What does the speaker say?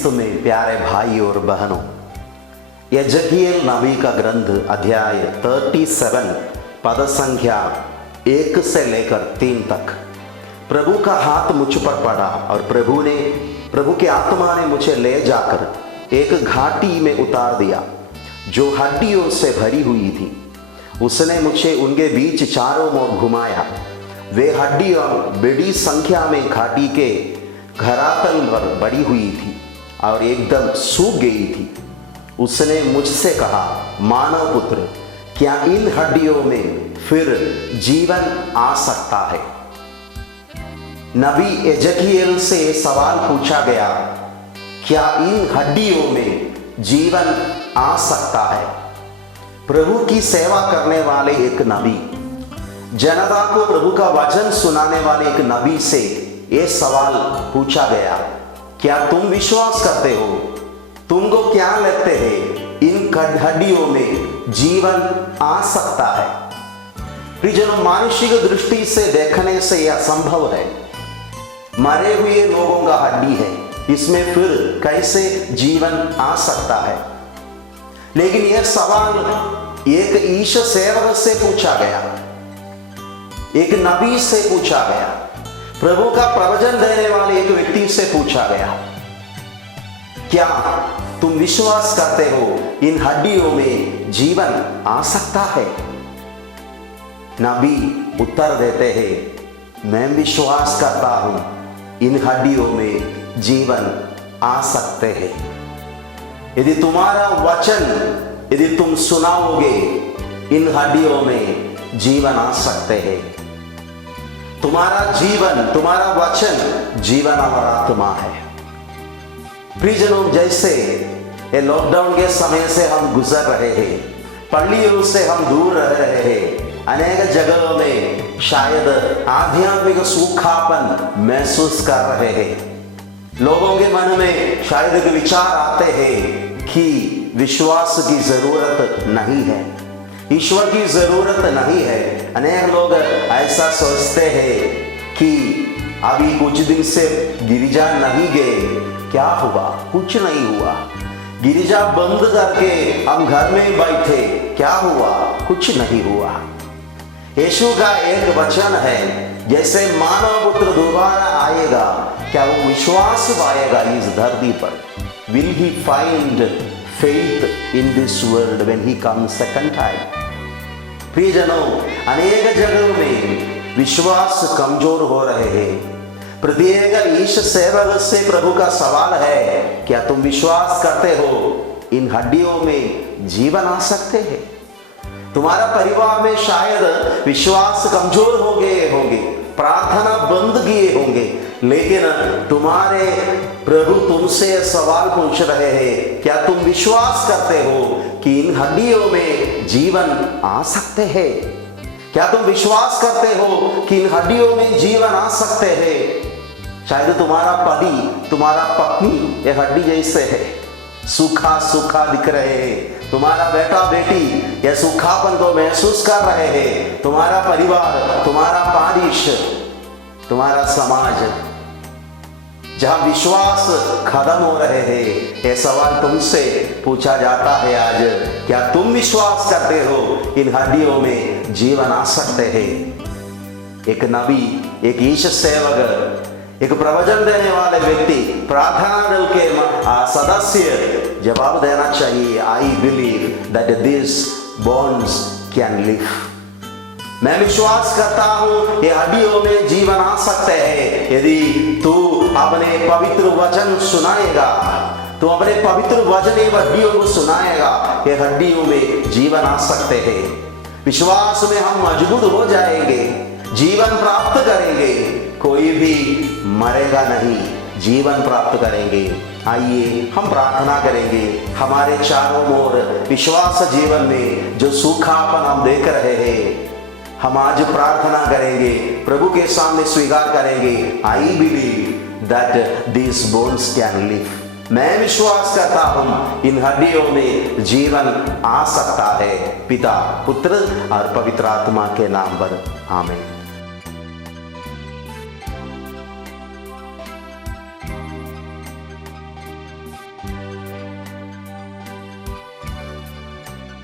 क्रिस्तु में प्यारे भाई और बहनों, यजकियेल नबी का ग्रंथ अध्याय 37 पद संख्या 1 से लेकर 3 तक। प्रभु का हाथ मुझ पर पड़ा और प्रभु की आत्मा ने मुझे ले जाकर एक घाटी में उतार दिया जो हड्डियों से भरी हुई थी। उसने मुझे उनके बीच चारों ओर घुमाया। वे हड्डियां बड़ी संख्या में घाटी के धरातल पर बड़ी हुई थी और एकदम सूख गई थी। उसने मुझसे कहा, मानव पुत्र, क्या इन हड्डियों में फिर जीवन आ सकता है? नबी यजकियेल से सवाल पूछा गया, क्या इन हड्डियों में जीवन आ सकता है? प्रभु की सेवा करने वाले एक नबी, जनता को प्रभु का वचन सुनाने वाले एक नबी से यह सवाल पूछा गया, क्या तुम विश्वास करते हो? तुमको क्या लगते हैं इन हड्डियों में जीवन आ सकता है? प्रियजनों, मानसिक दृष्टि से देखने से यह संभव है। मरे हुए लोगों का हड्डी है, इसमें फिर कैसे जीवन आ सकता है? लेकिन यह सवाल एक ईश सेवक से पूछा गया, एक नबी से पूछा गया, प्रभु का प्रवचन देने वाले एक व्यक्ति से पूछा गया, क्या तुम विश्वास करते हो इन हड्डियों में जीवन आ सकता है? नबी उत्तर देते हैं, मैं विश्वास करता हूं इन हड्डियों में जीवन आ सकते हैं। यदि तुम्हारा वचन यदि तुम सुनाओगे, इन हड्डियों में जीवन आ सकते हैं। तुम्हारा जीवन, तुम्हारा वचन जीवन और आत्मा है। प्रियजनों, जैसे ये लॉकडाउन के समय से हम गुजर रहे हैं, पल्लियों से हम दूर रह रहे हैं, अनेक जगहों में शायद आध्यात्मिक सूखापन महसूस कर रहे हैं। लोगों के मन में शायद एक विचार आते हैं कि विश्वास की जरूरत नहीं है, ईश्वर की जरूरत नहीं है। अनेक लोग ऐसा सोचते हैं कि अभी कुछ दिन से गिरिजा नहीं गए, क्या हुआ? कुछ नहीं हुआ। गिरिजा बंद करके हम घर में बैठे, क्या हुआ? कुछ नहीं हुआ। यीशु का एक वचन है, जैसे मानव पुत्र दोबारा आएगा, क्या वो विश्वास पाएगा इस धरती पर? Will he find faith in this world when he comes second time? प्रियजनों, अनेक जगहों में विश्वास कमजोर हो रहे हैं। प्रत्येक ईश सेवक से प्रभु का सवाल है, क्या तुम विश्वास करते हो इन हड्डियों में जीवन आ सकते हैं? तुम्हारा परिवार में शायद विश्वास कमजोर हो गए होंगे, प्रार्थना बंद किए होंगे, लेकिन तुम्हारे प्रभु तुमसे सवाल पूछ रहे हैं, क्या तुम विश्वास करते हो कि इन हड्डियों में जीवन आ सकते हैं? क्या तुम विश्वास करते हो कि इन हड्डियों में जीवन आ सकते हैं? शायद तुम्हारा पति, तुम्हारा पत्नी ये हड्डी जैसे है, सूखा सूखा दिख रहे हैं। तुम्हारा बेटा बेटी यह सूखापन को महसूस कर रहे हैं। तुम्हारा परिवार, तुम्हारा पारिश, तुम्हारा समाज, जहां विश्वास खत्म हो रहे हैं, यह सवाल तुमसे पूछा जाता है आज, क्या तुम विश्वास करते हो इन हड्डियों में जीवन आ सकते हैं? एक नबी, एक ईश सेवक, एक प्रवचन देने वाले व्यक्ति, प्रार्थना दल के सदस्य जवाब देना चाहिए, I believe that this bones can live. मैं विश्वास करता हूं ये हड्डियों में जीवन आ सकते हैं। यदि तू अपने पवित्र वचन सुनाएगा, तो अपने पवित्र वचन हड्डियों को सुनाएगा, ये हड्डियों में जीवन आ सकते हैं। विश्वास में हम मजबूत हो जाएंगे, जीवन प्राप्त करेंगे। कोई भी मरेगा नहीं, जीवन प्राप्त करेंगे। आइए हम प्रार्थना करेंगे। हमारे चारों ओर विश्वास जीवन में जो सूखापन हम देख रहे हैं, हम आज प्रार्थना करेंगे, प्रभु के सामने स्वीकार करेंगे, I believe that this bones can live. मैं विश्वास करता हूं इन हड्डियों में जीवन आ सकता है। पिता, पुत्र और पवित्र आत्मा के नाम पर आमीन।